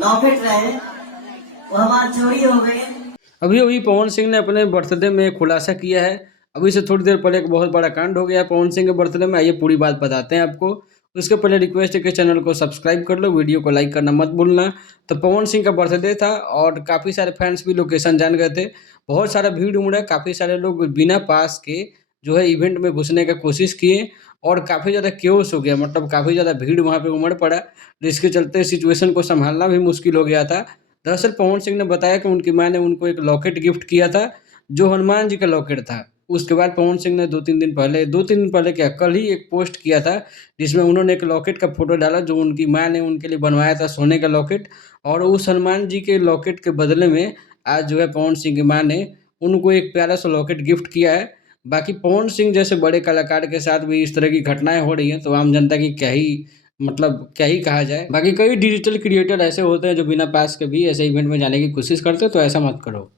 Locket रहे वो हमारा चोरी हो गए। अभी अभी पवन सिंह ने अपने बर्थडे में खुलासा किया है। अभी से थोड़ी देर पहले एक बहुत बड़ा कांड हो गया है पवन सिंह के बर्थडे में। आइए पूरी बात बताते हैं आपको। उसके पहले रिक्वेस्ट है कि चैनल को सब्सक्राइब कर लो, वीडियो को लाइक करना मत भूलना। तो पवन सिंह का बर्थडे था और काफ़ी सारे फैंस भी लोकेशन जान गए थे। बहुत सारा भीड़ उमड़ा, काफ़ी सारे लोग बिना पास के जो है इवेंट में घुसने का कोशिश किए और काफ़ी ज़्यादा केओस हो गया, मतलब काफ़ी ज़्यादा भीड़ वहाँ पे उमड़ पड़ा, जिसके चलते सिचुएशन को संभालना भी मुश्किल हो गया था। दरअसल पवन सिंह ने बताया कि उनकी माँ ने उनको एक लॉकेट गिफ्ट किया था, जो हनुमान जी का लॉकेट था। उसके बाद पवन सिंह ने 2-3 दिन पहले क्या, कल ही एक पोस्ट किया था, जिसमें उन्होंने एक लॉकेट का फ़ोटो डाला, जो उनकी माँ ने उनके लिए बनवाया था सोने का लॉकेट। और उस हनुमान जी के लॉकेट के बदले में आज जो है पवन सिंह की माँ ने उनको एक प्यारा-सा लॉकेट गिफ्ट किया है। बाकी पवन सिंह जैसे बड़े कलाकार के साथ भी इस तरह की घटनाएँ हो रही हैं, तो आम जनता की क्या ही, मतलब क्या ही कहा जाए। बाकी कई डिजिटल क्रिएटर ऐसे होते हैं जो बिना पास के भी ऐसे इवेंट में जाने की कोशिश करते हैं, तो ऐसा मत करो।